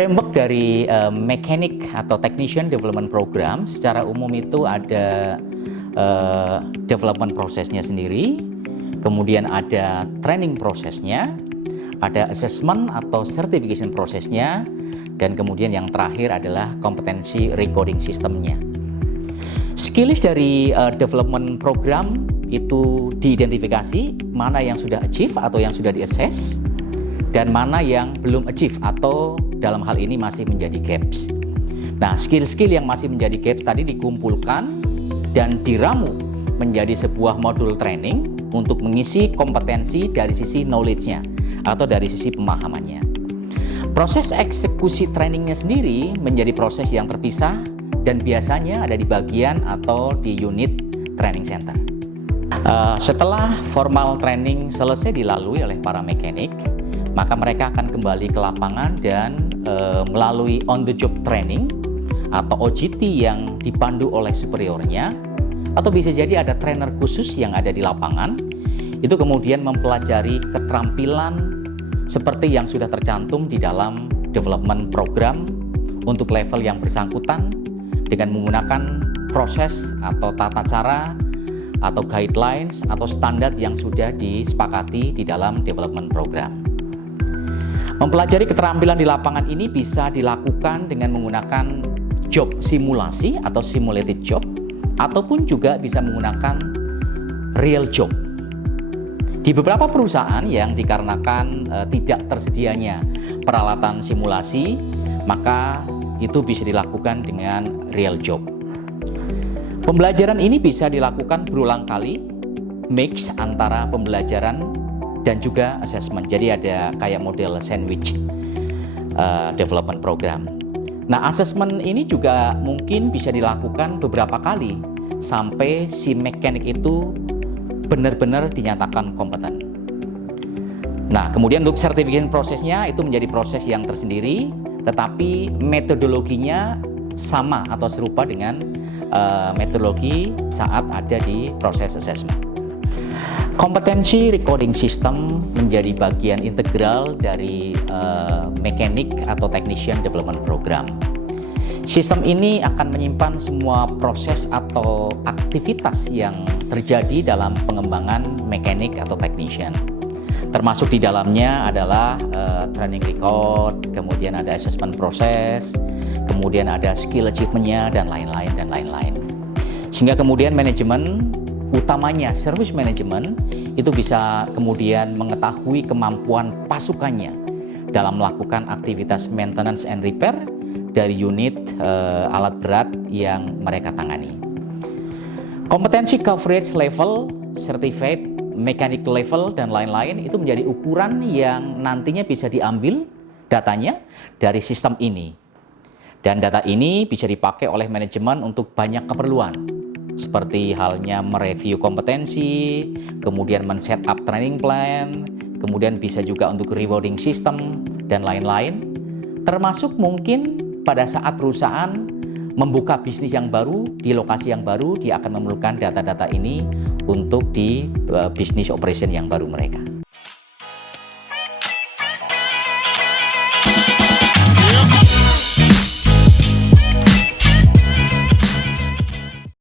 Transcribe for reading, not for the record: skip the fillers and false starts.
Framework dari Mechanic atau Technician Development Program secara umum itu ada development prosesnya sendiri, kemudian ada training prosesnya, ada assessment atau certification prosesnya, dan kemudian yang terakhir adalah kompetensi recording sistemnya. Skills dari development program itu diidentifikasi mana yang sudah achieve atau yang sudah di-assess, dan mana yang belum achieve atau dalam hal ini masih menjadi gaps. Nah, skill-skill yang masih menjadi gaps tadi dikumpulkan dan diramu menjadi sebuah modul training untuk mengisi kompetensi dari sisi knowledge-nya atau dari sisi pemahamannya. Proses eksekusi trainingnya sendiri menjadi proses yang terpisah dan biasanya ada di bagian atau di unit training center. Setelah formal training selesai dilalui oleh para mekanik, maka mereka akan kembali ke lapangan dan melalui on the job training atau OJT yang dipandu oleh superiornya, atau bisa jadi ada trainer khusus yang ada di lapangan, itu kemudian mempelajari keterampilan seperti yang sudah tercantum di dalam development program untuk level yang bersangkutan dengan menggunakan proses atau tata cara atau guidelines atau standar yang sudah disepakati di dalam development program. Mempelajari keterampilan di lapangan ini bisa dilakukan dengan menggunakan job simulasi atau simulated job, ataupun juga bisa menggunakan real job. Di beberapa perusahaan yang dikarenakan tidak tersedianya peralatan simulasi, maka itu bisa dilakukan dengan real job. Pembelajaran ini bisa dilakukan berulang kali, mix antara pembelajaran dan juga assessment. Jadi ada kayak model sandwich development program. Nah, assessment ini juga mungkin bisa dilakukan beberapa kali sampai si mekanik itu benar-benar dinyatakan kompeten. Nah, kemudian untuk certification prosesnya itu menjadi proses yang tersendiri, tetapi metodologinya sama atau serupa dengan metodologi saat ada di proses assessment. Kompetensi recording system menjadi bagian integral dari mekanik atau technician development program. Sistem ini akan menyimpan semua proses atau aktivitas yang terjadi dalam pengembangan mekanik atau technician. Termasuk di dalamnya adalah training record, kemudian ada assessment proses, kemudian ada skill achievement-nya, dan lain-lain. Sehingga kemudian manajemen utamanya service management itu bisa kemudian mengetahui kemampuan pasukannya dalam melakukan aktivitas maintenance and repair dari unit alat berat yang mereka tangani. Kompetensi coverage level, certified mechanic level, dan lain-lain itu menjadi ukuran yang nantinya bisa diambil datanya dari sistem ini. Dan data ini bisa dipakai oleh manajemen untuk banyak keperluan, seperti halnya mereview kompetensi, kemudian men-set up training plan, kemudian bisa juga untuk rewarding system, dan lain-lain. Termasuk mungkin pada saat perusahaan membuka bisnis yang baru, di lokasi yang baru, dia akan memerlukan data-data ini untuk di bisnis operation yang baru mereka.